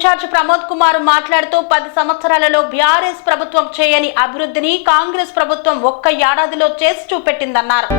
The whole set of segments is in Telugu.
ఇన్ఛార్జ్ ప్రమోద్ కుమార్ మాట్లాడుతూ 10 సంవత్సరాలలో బీఆర్ఎస్ ప్రభుత్వం చేయని అభివృద్ధిని కాంగ్రెస్ ప్రభుత్వం ఒక్క ఏడాదిలో చేసి చూపెట్టిందన్నారు.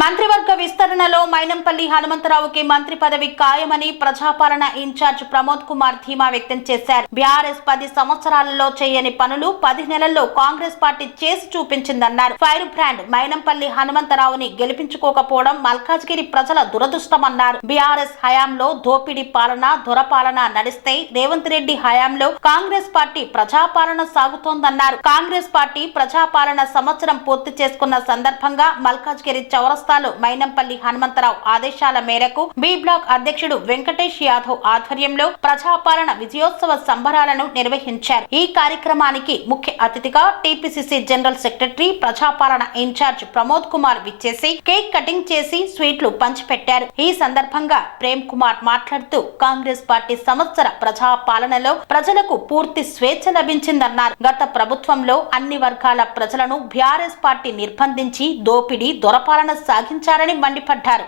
మంత్రివర్గ విస్తరణలో మైనంపల్లి హనుమంతరావుకి మంత్రి పదవి ఖాయమని ప్రజాపాలన ఇన్ఛార్జ్ ప్రమోద్ కుమార్ ధీమా వ్యక్తం చేశారు. బీఆర్ఎస్ 10 సంవత్సరాలలో చేయని పనులు 10 నెలల్లో కాంగ్రెస్ పార్టీ చేసి చూపించిందన్నారు. ఫైర్ బ్రాండ్ మైనంపల్లి హనుమంతరావుని గెలిపించుకోకపోవడం మల్కాజ్గిరి ప్రజల దురదృష్టమన్నారు. బీఆర్ఎస్ హయాంలో దోపిడీ పాలన దొరపాలన నడిస్తే రేవంత్ రెడ్డి హయాంలో కాంగ్రెస్ పార్టీ ప్రజాపాలన సాగుతోందన్నారు. కాంగ్రెస్ పార్టీ ప్రజాపాలన సంవత్సరం పూర్తి చేసుకున్న సందర్భంగా మల్కాజ్గిరి చౌరస్తాలో మైనంపల్లి హనుమంతరావు ఆదేశాల మేరకు బి బ్లాక్ అధ్యక్షుడు వెంకటేష్ యాదవ్ ఆధ్వర్యంలో ప్రజాపాలన విజయోత్సవ సంబరాలను నిర్వహించారు. ఈ కార్యక్రమానికి ముఖ్య అతిథిగా టీపీసీసీ జనరల్ సెక్రటరీ ప్రజాపాలన ఇన్ఛార్జ్ ప్రమోద్ కుమార్ విచ్చేసి కేక్ కటింగ్ చేసి స్వీట్లు పంచిపెట్టారు. ఈ సందర్భంగా ప్రేమ్ కుమార్ మాట్లాడుతూ కాంగ్రెస్ పార్టీ సంవత్సర ప్రజాపాలనలో ప్రజలకు పూర్తి స్వేచ్ఛ లభించిందన్నారు. గత ప్రభుత్వంలో అన్ని వర్గాల ప్రజలను బీఆర్ఎస్ పార్టీ నిర్బంధించి దోపిడీ దొరపాలన సాగించారని మండిపడ్డారు.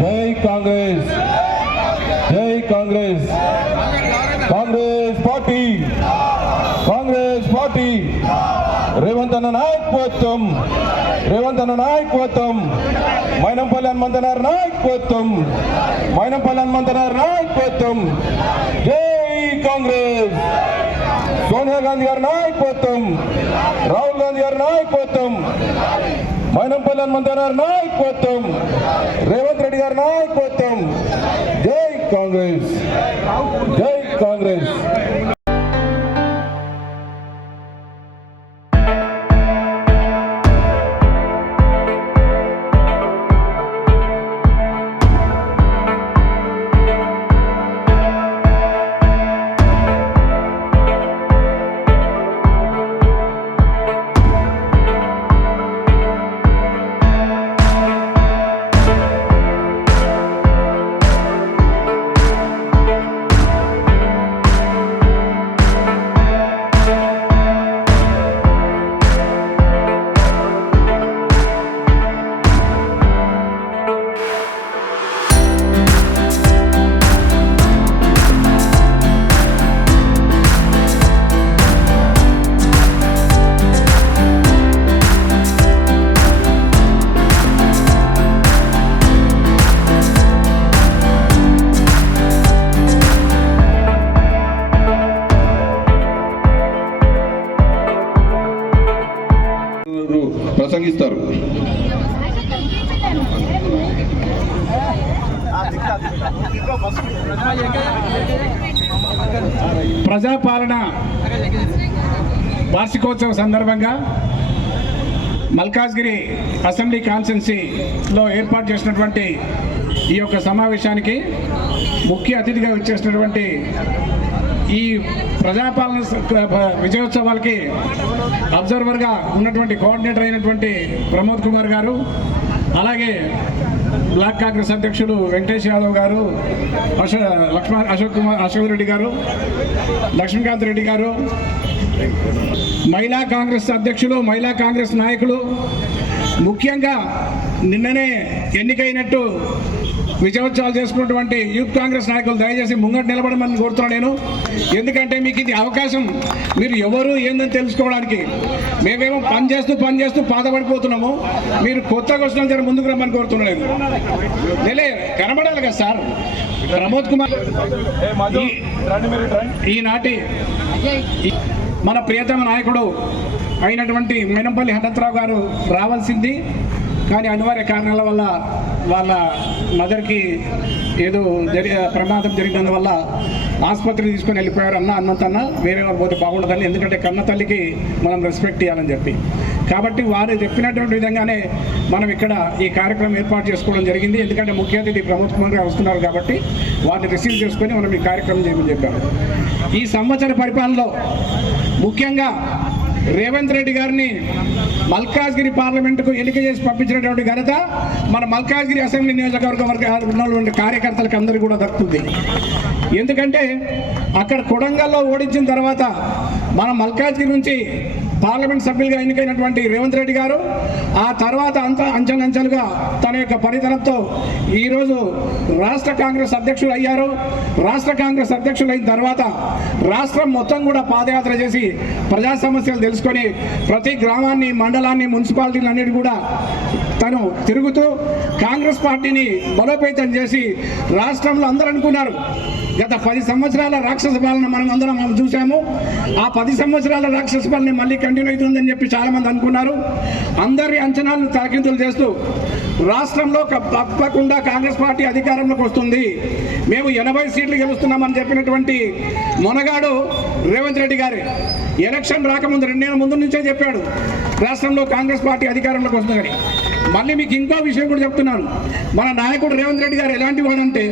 జై కాంగ్రెస్, జై కాంగ్రెస్, కాంగ్రెస్ పార్టీ, కాంగ్రెస్ పార్టీ, రేవంత్ అన్న నాయకత్వం, రేవంత్ అన్న నాయకత్వం, మైనంపల్లి హనుమంతరావు నాయకత్వం, మైనంపల్లి హనుమంతరావు నాయకత్వం, జై కాంగ్రెస్, సోనియా గాంధీ గారి నాయకత్వం, రాహుల్ గాంధీ గారి నాయకత్వం, మైనంపల్లి హనుమంతరావు నాయకత్వం, రేవంత్ రెడ్డి గారి నాయకత్వం, జై కాంగ్రెస్, జై కాంగ్రెస్. ప్రసంగిస్తారు. ప్రజాపాలన వార్షికోత్సవ సందర్భంగా మల్కాజ్గిరి అసెంబ్లీ కాన్స్టిట్యున్సీలో ఏర్పాటు చేసినటువంటి ఈ యొక్క సమావేశానికి ముఖ్య అతిథిగా వచ్చేసినటువంటి ఈ ప్రజాపాలన విజయోత్సవాలకి అబ్జర్వర్గా ఉన్నటువంటి కోఆర్డినేటర్ అయినటువంటి ప్రమోద్ కుమార్ గారు, అలాగే బ్లాక్ కాంగ్రెస్ అధ్యక్షులు వెంకటేష్ యాదవ్ గారు, అశోక్ రెడ్డి గారు, లక్ష్మీకాంత్ రెడ్డి గారు, మహిళా కాంగ్రెస్ అధ్యక్షులు, మహిళా కాంగ్రెస్ నాయకులు, ముఖ్యంగా నిన్ననే ఎన్నికైనట్టు విజయోత్సవాలు చేసుకున్నటువంటి యూత్ కాంగ్రెస్ నాయకులు దయచేసి ముంగట నిలబడమని కోరుతున్నాను నేను. ఎందుకంటే మీకు ఇది అవకాశం, మీరు ఎవరు ఏందని తెలుసుకోవడానికి. మేమేమో పని చేస్తూ బాధపడిపోతున్నాము. మీరు కొత్తగా వచ్చిన జర ముందుకు రమ్మని కోరుతున్నాను. నేనే కనబడాలి కదా సార్. ప్రమోద్ కుమార్ ఈనాటి మన ప్రియతమ నాయకుడు అయినటువంటి మైనంపల్లి హనుమంతరావు గారు రావాల్సింది, కానీ అనివార్య కారణాల వల్ల వాళ్ళ మదర్కి ఏదో ప్రమాదం జరిగినందువల్ల ఆసుపత్రికి తీసుకొని వెళ్ళిపోయారు. హనుమంతన్న వేరే వారు పోతే బాగుండదని, ఎందుకంటే కన్న తల్లికి మనం రెస్పెక్ట్ ఇవ్వాలని చెప్పి. కాబట్టి వారు చెప్పినటువంటి విధంగానే మనం ఇక్కడ ఈ కార్యక్రమం ఏర్పాటు చేసుకోవడం జరిగింది. ఎందుకంటే ముఖ్య అతిథి ప్రమోద్ కుమార్ గారు వస్తున్నారు కాబట్టి వారిని రిసీవ్ చేసుకొని మనం ఈ కార్యక్రమం చేయమని చెప్పాము. ఈ సంవత్సర పరిపాలనలో ముఖ్యంగా రేవంత్ రెడ్డి గారిని మల్కాజ్గిరి పార్లమెంటుకు ఎన్నిక చేసి పంపించినటువంటి ఘనత మన మల్కాజ్గిరి అసెంబ్లీ నియోజకవర్గం ఉన్నటువంటి కార్యకర్తలకు అందరికీ కూడా దక్కుతుంది. ఎందుకంటే అక్కడ కొడంగల్లో ఓడించిన తర్వాత మన మల్కాజ్గిరి నుంచి పార్లమెంట్ సభ్యులుగా ఎన్నికైనటువంటి రేవంత్ రెడ్డి గారు ఆ తర్వాత అంచెలంచెలుగా తన యొక్క పనితనంతో ఈరోజు రాష్ట్ర కాంగ్రెస్ అధ్యక్షులు అయ్యారు. రాష్ట్ర కాంగ్రెస్ అధ్యక్షులు అయిన తర్వాత రాష్ట్రం మొత్తం కూడా పాదయాత్ర చేసి ప్రజా సమస్యలు తెలుసుకొని ప్రతి గ్రామాన్ని, మండలాన్ని, మున్సిపాలిటీలు అన్నిటి కూడా తను తిరుగుతూ కాంగ్రెస్ పార్టీని బలోపేతం చేసి రాష్ట్రంలో అందరూ అనుకున్నారు గత 10 సంవత్సరాల రాక్షస పాలన మనం చూసాము. ఆ 10 సంవత్సరాల రాక్షస పాలన మళ్ళీ కంటిన్యూ అవుతుందని చెప్పి చాలామంది అనుకున్నారు. అందరి అంచనాలను తాకింపులు చేస్తూ రాష్ట్రంలో తప్పకుండా కాంగ్రెస్ పార్టీ అధికారంలోకి వస్తుంది, మేము 80 సీట్లు గెలుస్తున్నామని చెప్పినటువంటి మొనగాడు రేవంత్ రెడ్డి గారే. ఎలక్షన్ రాకముందు 2 నెలల ముందు నుంచే చెప్పాడు రాష్ట్రంలో కాంగ్రెస్ పార్టీ అధికారంలోకి వస్తుందని. మళ్ళీ మీకు ఇంకో విషయం కూడా చెప్తున్నాను. మన నాయకుడు రేవంత్ రెడ్డి గారు ఎలాంటి వాడంటే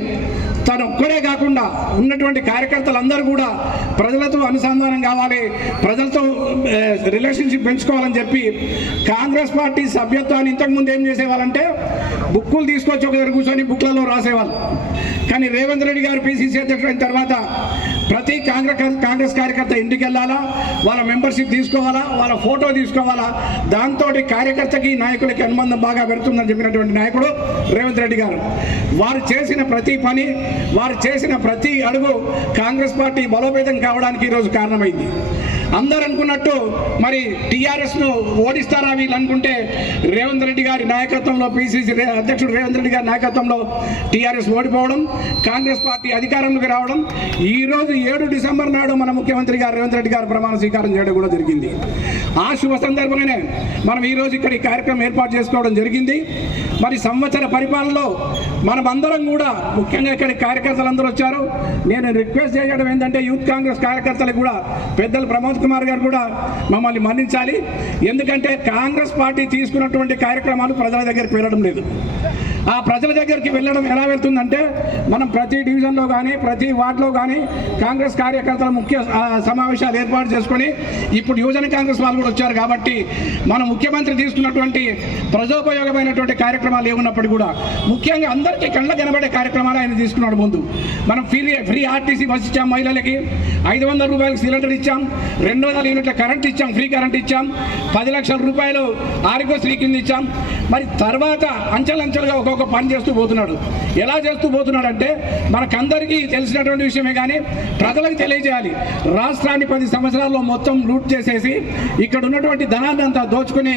తను ఒక్కడే కాకుండా ఉన్నటువంటి కార్యకర్తలందరూ కూడా ప్రజలతో అనుసంధానం కావాలి, ప్రజలతో రిలేషన్షిప్ పెంచుకోవాలని చెప్పి కాంగ్రెస్ పార్టీ సభ్యత్వాన్ని ఇంతకుముందు ఏం చేసేవాళ్ళంటే బుక్కులు తీసుకొచ్చి ఒక దగ్గర కూర్చొని బుక్లలో రాసేవాళ్ళు. కానీ రేవంత్ రెడ్డి గారు పిసిసి అధ్యక్షుడు అయిన తర్వాత ప్రతి కాంగ్రెస్ కార్యకర్త ఇంటికి వెళ్ళాలా, వాళ్ళ మెంబర్షిప్ తీసుకోవాలా, వాళ్ళ ఫోటో తీసుకోవాలా, దాంతో కార్యకర్తకి నాయకులకి అనుబంధం బాగా పెడుతుందని చెప్పినటువంటి నాయకుడు రేవంత్ రెడ్డి గారు. వారు చేసిన ప్రతి పని, వారు చేసిన ప్రతి అడుగు కాంగ్రెస్ పార్టీ బలోపేతం కావడానికి ఈరోజు కారణమైంది. అందరూ అనుకున్నట్టు మరి టీఆర్ఎస్ను ఓడిస్తారా వీళ్ళు అనుకుంటే రేవంత్ రెడ్డి గారి నాయకత్వంలో, పిసిసి అధ్యక్షుడు రేవంత్ రెడ్డి గారి నాయకత్వంలో టీఆర్ఎస్ ఓడిపోవడం, కాంగ్రెస్ పార్టీ అధికారంలోకి రావడం, ఈరోజు 7 డిసెంబర్ నాడు మన ముఖ్యమంత్రి గారు రేవంత్ రెడ్డి గారు ప్రమాణ స్వీకారం చేయడం కూడా జరిగింది. ఆ శుభ సందర్భంగానే మనం ఈరోజు ఇక్కడ ఈ కార్యక్రమం ఏర్పాటు చేసుకోవడం జరిగింది. మరి సంవత్సర పరిపాలనలో మనమందరం కూడా ముఖ్యంగా ఇక్కడ కార్యకర్తలందరూ వచ్చారు. నేను రిక్వెస్ట్ చేయడం ఏంటంటే యూత్ కాంగ్రెస్ కార్యకర్తలకు కూడా పెద్దలు ప్రమోద్ కుమార్ గారు కూడా మమ్మల్ని మన్నించాలి. ఎందుకంటే కాంగ్రెస్ పార్టీ తీసుకున్నటువంటి కార్యక్రమాలు ప్రజల దగ్గరికి వెళ్ళడం లేదు. ఆ ప్రజల దగ్గరికి వెళ్ళడం ఎలా వెళ్తుందంటే మనం ప్రతి డివిజన్లో కానీ ప్రతి వార్డులో కానీ కాంగ్రెస్ కార్యకర్తల ముఖ్య సమావేశాలు ఏర్పాటు చేసుకొని ఇప్పుడు యువజన కాంగ్రెస్ వాళ్ళు కూడా వచ్చారు కాబట్టి మన ముఖ్యమంత్రి తీసుకున్నటువంటి ప్రజోపయోగమైనటువంటి కార్యక్రమాలు ఏమున్నప్పటికీ కూడా ముఖ్యంగా అందరికీ కళ్ళ కనబడే కార్యక్రమాలు ఆయన తీసుకున్నాడు. ముందు మనం ఫ్రీ ఆర్టీసీ బస్ ఇచ్చాం, మహిళలకి 500 రూపాయలకు సిలిండర్ ఇచ్చాం, 200 యూనిట్ల కరెంట్ ఇచ్చాం, ఫ్రీ కరెంట్ ఇచ్చాం, 10 లక్షల రూపాయలు ఆరోగ్యశ్రీ కింద ఇచ్చాం. మరి తర్వాత అంచెలంచెలుగా ఒక్కొక్క పని చేస్తూ పోతున్నాడు. ఎలా చేస్తూ పోతున్నాడంటే మనకందరికీ తెలిసినటువంటి విషయమే కానీ ప్రజలకు తెలియజేయాలి. రాష్ట్రాన్ని 10 సంవత్సరాల్లో మొత్తం లూట్ చేసేసి ఇక్కడ ఉన్నటువంటి ధనాన్ని అంతా దోచుకుని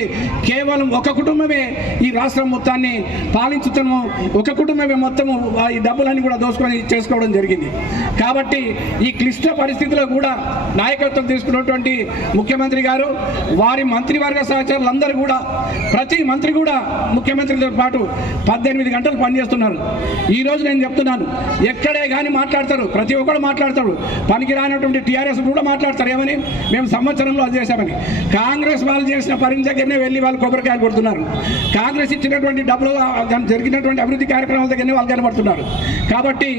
కేవలం ఒక కుటుంబమే ఈ రాష్ట్రం మొత్తాన్ని పాలించుతాము, ఒక కుటుంబమే మొత్తము ఈ డబ్బులన్నీ కూడా దోచుకొని చేసుకోవడం జరిగింది. కాబట్టి ఈ క్లిష్ట పరిస్థితిలో కూడా నాయకత్వం తీసుకున్నటువంటి ముఖ్యమంత్రి గారు, వారి మంత్రివర్గ సహచరులందరూ కూడా ప్రతి మంత్రి కూడా ముఖ్యమంత్రితో పాటు 18 గంటలు పనిచేస్తున్నారు. ఈరోజు నేను చెప్తున్నాను, ఎక్కడే కానీ మాట్లాడతారు, ప్రతి ఒక్కరు మాట్లాడతాడు. పనికి రానటువంటి టీఆర్ఎస్ కూడా మాట్లాడతారు ఏమని, మేము సంవత్సరంలో అది చేశామని. కాంగ్రెస్ వాళ్ళు చేసిన పని దగ్గరనే వెళ్ళి వాళ్ళు కొబ్బరికాయలు కొడుతున్నారు. కాంగ్రెస్ ఇచ్చినటువంటి డబ్బులు జరిగినటువంటి అభివృద్ధి కార్యక్రమాల దగ్గరనే వాళ్ళు కనబడుతున్నారు. కాబట్టి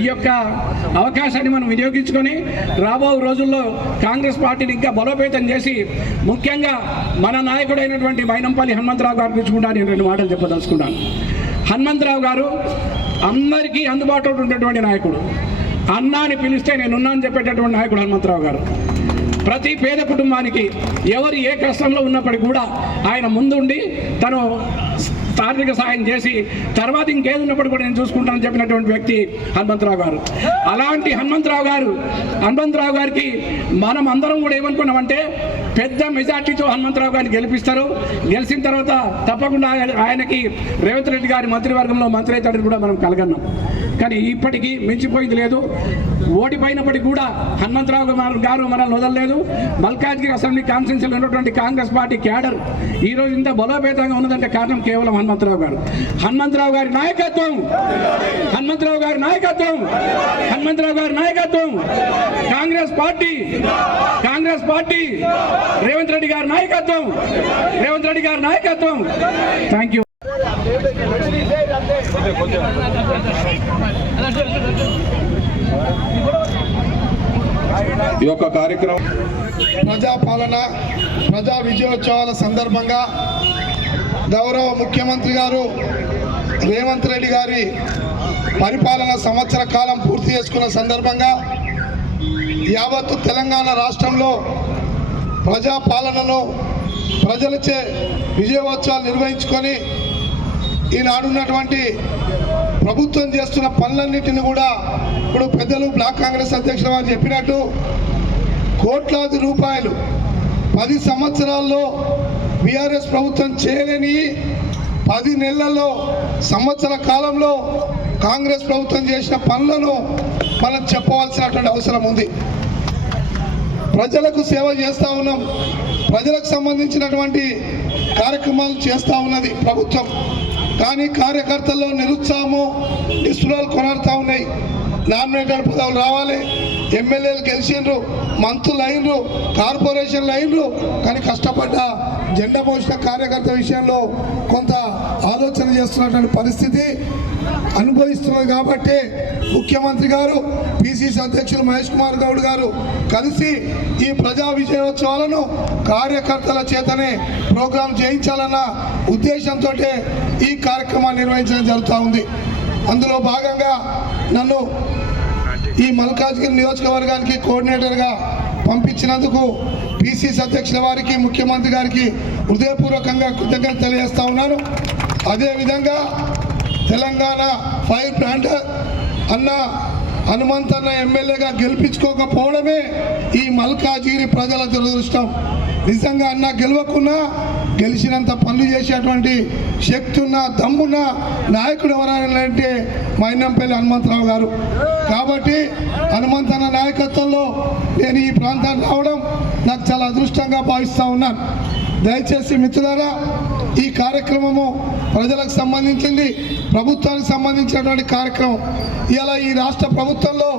ఈ యొక్క అవకాశాన్ని మనం వినియోగించుకొని రాబో రోజుల్లో కాంగ్రెస్ పార్టీని ఇంకా బలోపేతం చేసి ముఖ్యంగా మన నాయకుడైనటువంటి మైనంపల్లి హనుమంతరావు గారి గురించి కూడా నేను 2 మాటలు చెప్పదలుచుకున్నాను. హనుమంతరావు గారు అందరికీ అందుబాటులో ఉన్నటువంటి నాయకుడు. అన్నాని పిలిస్తే నేనున్నాను చెప్పేటటువంటి నాయకుడు హనుమంతరావు గారు. ప్రతి పేద కుటుంబానికి ఎవరు ఏ కష్టంలో ఉన్నప్పటికీ కూడా ఆయన ముందుండి తను ఆర్థిక సహాయం చేసి తర్వాత ఇంకేది ఉన్నప్పుడు కూడా నేను చూసుకుంటానని చెప్పినటువంటి వ్యక్తి హనుమంతరావు గారు. అలాంటి హనుమంతరావు గారికి మనం అందరం కూడా ఏమనుకున్నామంటే పెద్ద మెజార్టీతో హనుమంతరావు గారిని గెలిపిస్తారు. గెలిచిన తర్వాత తప్పకుండా ఆయనకి రేవంత్ రెడ్డి గారి మంత్రివర్గంలో మంత్రి అవుతాడని కూడా మనం కలగన్నాం. కానీ ఇప్పటికీ మించిపోయింది లేదు. ఓడిపోయినప్పటికీ కూడా హనుమంతరావు గారు మనల్ని వదలలేదు. మల్కాజ్గిరి అసెంబ్లీ కాన్స్టిట్యూన్సీలో ఉన్నటువంటి కాంగ్రెస్ పార్టీ క్యాడర్ ఈరోజు ఇంత బలోపేతంగా ఉన్నదంటే కారణం కేవలం హనుమంతరావు గారు. హనుమంతరావు గారి నాయకత్వం, హనుమంతరావు గారి నాయకత్వం, హనుమంతరావు గారి నాయకత్వం, కాంగ్రెస్ పార్టీ, రేవంత్ రెడ్డి గారి నాయకత్వం, రేవంత్ రెడ్డి గారి నాయకత్వం. Thank you. ఈ యొక్క కార్యక్రమం ప్రజాపాలన ప్రజా విజయోత్సవాల సందర్భంగా గౌరవ ముఖ్యమంత్రి గారు రేవంత్ రెడ్డి గారి పరిపాలన సంవత్సర కాలం పూర్తి చేసుకున్న సందర్భంగా యావత్తు తెలంగాణ రాష్ట్రంలో ప్రజాపాలనను ప్రజలచే విజయోత్సవాలు నిర్వహించుకొని ఈనాడున్నటువంటి ప్రభుత్వం చేస్తున్న పనులన్నింటినీ కూడా ఇప్పుడు పెద్దలు బ్లాక్ కాంగ్రెస్ అధ్యక్షుల వారు చెప్పినట్టు కోట్లాది రూపాయలు 10 సంవత్సరాల్లో బీఆర్ఎస్ ప్రభుత్వం చేయలేని 10 నెలల్లో సంవత్సర కాలంలో కాంగ్రెస్ ప్రభుత్వం చేసిన పనులను మనం చెప్పవలసినటువంటి అవసరం ఉంది. ప్రజలకు సేవ చేస్తూ ఉన్నాం, ప్రజలకు సంబంధించినటువంటి కార్యక్రమాలు చేస్తూ ఉన్నది ప్రభుత్వం. కానీ కార్యకర్తల్లో నిరుత్సాహము నిస్పృహలు కొనడుతూ ఉన్నాయి. నామినేటెడ్ పదవులు రావాలి, ఎమ్మెల్యేలు గెలిచిండ్రు, మంత్రులు అయినరు, కార్పొరేషన్లు అయినరు, కానీ కష్టపడ్డ జెండా మోసిన కార్యకర్త విషయంలో కొంత ఆలోచన చేస్తున్నటువంటి పరిస్థితి అనుభవిస్తున్నది. కాబట్టి ముఖ్యమంత్రి గారు, పిసిసి అధ్యక్షులు మహేష్ కుమార్ గౌడ్ గారు కలిసి ఈ ప్రజా విజయోత్సవాలను కార్యకర్తల చేతనే ప్రోగ్రాం చేయించాలన్న ఉద్దేశంతో ఈ కార్యక్రమాన్ని నిర్వహించడం జరుగుతూ ఉంది. అందులో భాగంగా నన్ను ఈ మల్కాజ్గిరి నియోజకవర్గానికి కోఆర్డినేటర్గా పంపించినందుకు పిసిసి అధ్యక్షుల వారికి, ముఖ్యమంత్రి గారికి హృదయపూర్వకంగా కృతజ్ఞతలు తెలియజేస్తా ఉన్నాను. అదేవిధంగా తెలంగాణ ఫైర్ బ్రాండ్ అన్న హనుమంతన్న ఎమ్మెల్యేగా గెలిపించుకోకపోవడమే ఈ మల్కాజ్గిరి ప్రజల దురదృష్టం. నిజంగా అన్న గెలవకున్నా గెలిచినంత పనులు చేసేటువంటి శక్తి ఉన్న దమ్మున్న నాయకుడు ఎవరైనా అంటే మైనంపల్లి హనుమంతరావు గారు. కాబట్టి హనుమంతన్న నాయకత్వంలో నేను ఈ ప్రాంతానికి రావడం నాకు చాలా అదృష్టంగా భావిస్తూ ఉన్నాను. దయచేసి మిత్రులారా, ఈ కార్యక్రమము ప్రజలకు సంబంధించింది, ప్రభుత్వానికి సంబంధించినటువంటి కార్యక్రమం. ఇలా ఈ రాష్ట్ర ప్రభుత్వంలో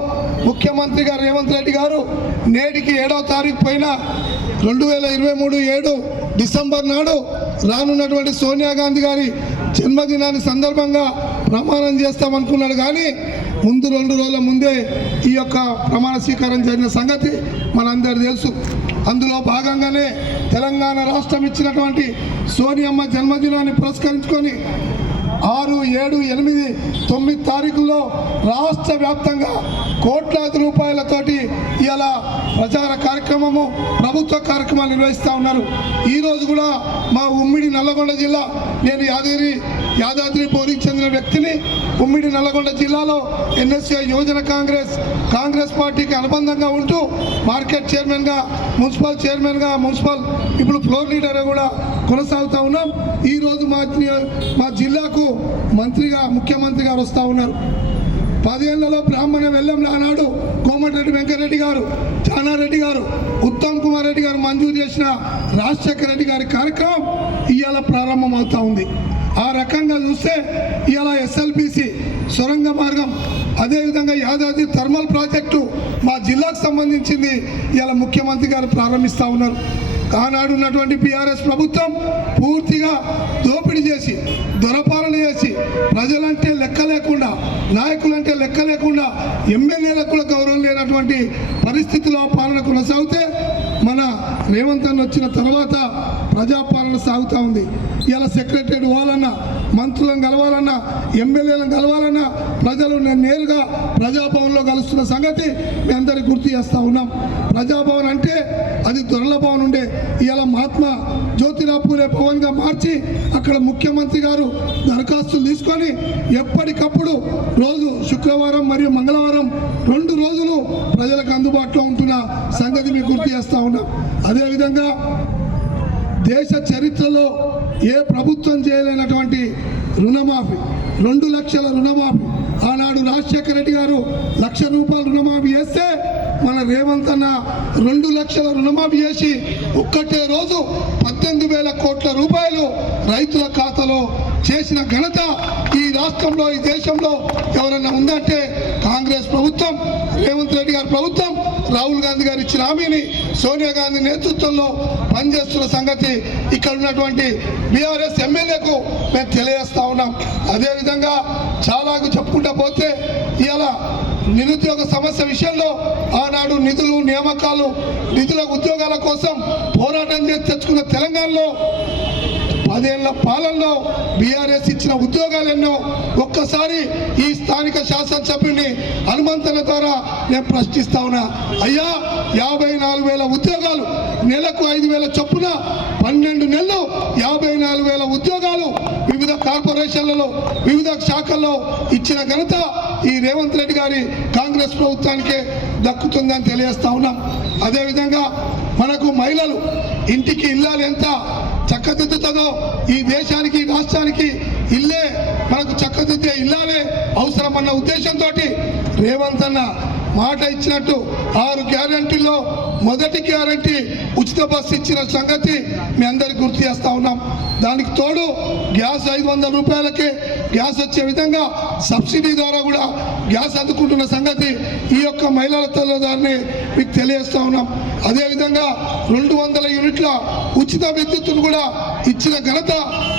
ముఖ్యమంత్రి గారు రేవంత్ రెడ్డి గారు నేటికి 7వ తారీఖు పైన 2023 7 డిసెంబర్ నాడు రానున్నటువంటి సోనియా గాంధీ గారి జన్మదినాన్ని సందర్భంగా ప్రమాణం చేస్తామనుకున్నాడు. కానీ ముందు 2 రోజుల ముందే ఈ యొక్క ప్రమాణ స్వీకారం జరిగిన సంగతి మనందరూ తెలుసు. అందులో భాగంగానే తెలంగాణ రాష్ట్రం ఇచ్చినటువంటి సోనియమ్మ జన్మదినాన్ని పురస్కరించుకొని 6, 7, 8, 9 తారీఖుల్లో రాష్ట్ర వ్యాప్తంగా కోట్లాది రూపాయలతోటి ఇలా ప్రచార కార్యక్రమము, ప్రభుత్వ కార్యక్రమాలు నిర్వహిస్తూ ఉన్నారు. ఈరోజు కూడా మా ఉమ్మడి నల్లగొండ జిల్లా, నేను యాదాద్రి భువనగిరికి చెందిన వ్యక్తిని. ఉమ్మడి నల్లగొండ జిల్లాలో ఎన్ఎస్ఏ యువజన కాంగ్రెస్ పార్టీకి అనుబంధంగా ఉంటూ మార్కెట్ చైర్మన్గా, మున్సిపల్ చైర్మన్గా, మున్సిపల్ ఇప్పుడు ఫ్లోర్ లీడర్గా కూడా కొనసాగుతూ ఉన్నాం. ఈరోజు మా జిల్లాకు మంత్రిగా ముఖ్యమంత్రి గారు వస్తూ ఉన్నారు. 10 ఏళ్లలో బ్రాహ్మణ వెల్లంలో ఆనాడు కోమటిరెడ్డి వెంకటరెడ్డి గారు, జానారెడ్డి గారు, ఉత్తమ్ కుమార్ రెడ్డి గారు మంజూరు చేసిన రాజశేఖర రెడ్డి గారి కార్యక్రమం ఇవాళ ప్రారంభమవుతూ ఉంది. ఆ రకంగా చూస్తే ఇవాళ ఎస్ఎల్బిసి సొరంగ మార్గం, అదేవిధంగా యాదాద్రి థర్మల్ ప్రాజెక్టు మా జిల్లాకు సంబంధించింది ఇవాళ ముఖ్యమంత్రి గారు ప్రారంభిస్తూ ఉన్నారు. ఆనాడు ఉన్నటువంటి బీఆర్ఎస్ ప్రభుత్వం పూర్తిగా దోపిడీ చేసి, దొరపాలన చేసి, ప్రజలంటే లెక్క లేకుండా, నాయకులంటే లెక్క లేకుండా, ఎమ్మెల్యేలకు కూడా గౌరవం లేనటువంటి పరిస్థితిలో పాలన కొనసాగితే మన రేవంత్ అన్న వచ్చిన తర్వాత ప్రజాపాలన సాగుతూ ఉంది. ఇలా సెక్రటరీ పోవాలన్నా, మంత్రులను కలవాలన్నా, ఎమ్మెల్యేలను కలవాలన్నా ప్రజలు నేరుగా ప్రజాభవన్లో కలుస్తున్న సంగతి మీ అందరికీ గుర్తు చేస్తూ ఉన్నాం. ప్రజాభవన్ అంటే అది దొరల భవన్ ఉండే, ఇలా మహాత్మా జ్యోతిరావు పూలే భవన్గా మార్చి అక్కడ ముఖ్యమంత్రి గారు దరఖాస్తులు తీసుకొని ఎప్పటికప్పుడు రోజు శుక్రవారం మరియు మంగళవారం 2 రోజులు ప్రజలకు అందుబాటులో ఉంటున్న సంగతి మీకు గుర్తు చేస్తూ ఉన్నాం. అదేవిధంగా దేశ చరిత్రలో ఏ ప్రభుత్వం చేయలేనటువంటి రుణమాఫీ, 2 లక్షల రుణమాఫీ. ఆనాడు రాజశేఖర రెడ్డి గారు 1,00,000 రూపాయలు రుణమాఫీ చేస్తే మన రేవంత్ అన్న 2 లక్షల రుణమాఫీ చేసి ఒక్కటే రోజు 18,000 కోట్ల రూపాయలు రైతుల ఖాతాలో చేసిన ఘనత ఈ రాష్ట్రంలో, ఈ దేశంలో ఎవరైనా ఉందంటే కాంగ్రెస్ ప్రభుత్వం, రేవంత్ రెడ్డి గారి ప్రభుత్వం, రాహుల్ గాంధీ గారు ఇచ్చిన హామీని సోనియా గాంధీ నేతృత్వంలో పనిచేస్తున్న సంగతి ఇక్కడ ఉన్నటువంటి బీఆర్ఎస్ ఎమ్మెల్యేకు మేము తెలియజేస్తా ఉన్నాం. అదేవిధంగా చాలాకు చెప్పుకుంటా పోతే ఇవాళ నిరుద్యోగ సమస్య విషయంలో ఆనాడు నిధులు నియామకాలు నిధుల ఉద్యోగాల కోసం పోరాటం చేసి తెచ్చుకున్న తెలంగాణలో 10 ఏళ్ల పాలనలో బీఆర్ఎస్ ఇచ్చిన ఉద్యోగాలు ఎన్నో. ఒక్కసారి ఈ స్థానిక శాసనసభ్యుని హనుమంతన ద్వారా నేను ప్రశ్నిస్తా ఉన్నా, అయ్యా 54,000 ఉద్యోగాలు, నెలకు 5,000 చొప్పున 12 నెలలు 54,000 ఉద్యోగాలు వివిధ కార్పొరేషన్లలో వివిధ శాఖల్లో ఇచ్చిన ఘనత ఈ రేవంత్ రెడ్డి గారి కాంగ్రెస్ ప్రభుత్వానికే దక్కుతుందని తెలియజేస్తా ఉన్నాం. అదేవిధంగా మనకు మహిళలు ఇంటికి ఇల్లాలు ఎంత చక్కదిద్దుతుందో ఈ దేశానికి రాష్ట్రానికి ఇల్లే మనకు చక్కదిద్దే ఇల్లాలే అవసరం అన్న ఉద్దేశంతో రేవంత్ అన్న మాట ఇచ్చినట్టు 6 గ్యారంటీల్లో మొదటి గ్యారంటీ ఉచిత బస్సు ఇచ్చిన సంగతి మీ అందరికి గుర్తు చేస్తా ఉన్నాం. దానికి తోడు గ్యాస్ 500 రూపాయలకే గ్యాస్ వచ్చే విధంగా సబ్సిడీ ద్వారా కూడా గ్యాస్ అందుకుంటున్న సంగతి ఈ యొక్క మహిళల తల్లిదారిని మీకు తెలియజేస్తా ఉన్నాం. అదేవిధంగా 200 యూనిట్ల ఉచిత విద్యుత్తును కూడా ఇచ్చిన ఘనత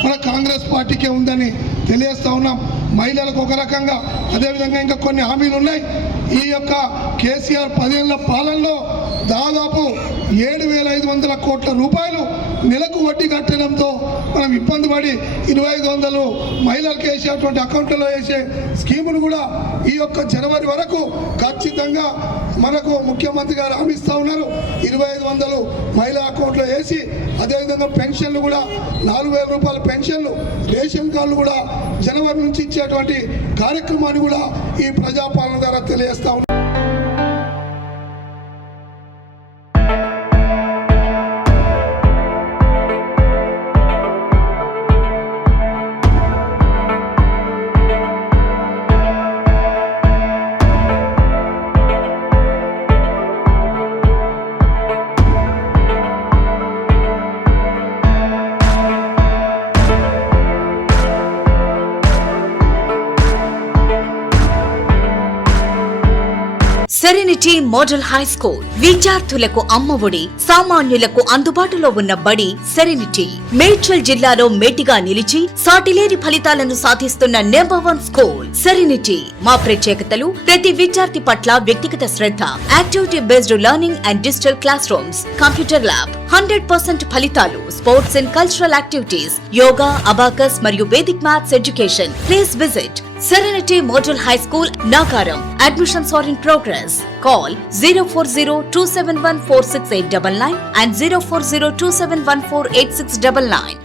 మన కాంగ్రెస్ పార్టీకే ఉందని తెలియజేస్తా ఉన్నాం. మహిళలకు ఒక రకంగా, అదేవిధంగా ఇంకా కొన్ని హామీలు ఉన్నాయి. ఈ యొక్క కేసీఆర్ 10 ఏళ్ల పాలనలో దాదాపు 7,500 కోట్ల రూపాయలు నెలకు వడ్డీ కట్టడంతో మనం ఇబ్బంది పడి 2,500 మహిళలకు వేసేటువంటి అకౌంట్లో వేసే స్కీమును కూడా ఈ యొక్క జనవరి వరకు ఖచ్చితంగా మనకు ముఖ్యమంత్రి గారు హామీ ఇస్తూ ఉన్నారు. 2,500 మహిళా అకౌంట్లో వేసి, అదేవిధంగా పెన్షన్లు కూడా 4,000 రూపాయల పెన్షన్లు, రేషన్ కార్డులు కూడా జనవరి నుంచి ఇచ్చేటువంటి కార్యక్రమాన్ని కూడా ఈ ప్రజాపాలన ద్వారా తెలియజేస్తా ఉన్నారు. సెరెనిటీ మోడల్ హై స్కూల్ విద్యార్థులకు అమ్మఒడి, సామాన్యులకు అందుబాటులో ఉన్న బడి సెరెనిటీ. మేడ్చల్ జిల్లాలో మేటిగా నిలిచి సాటిలేని ఫలితాలను సాధిస్తున్న నంబర్ 1 స్కూల్ సెరెనిటీ. మా ప్రత్యేకతలు ప్రతి విద్యార్థి పట్ల వ్యక్తిగత శ్రద్ధ, activity based learning and digital classrooms, computer lab, 100% ఫలితాలు, sports and cultural activities, yoga, abacus మరియు Vedic maths education. Please visit Serenity Model High School, Nagaram. Admissions are in progress. Call 040-271-46899 and 040-271-48699.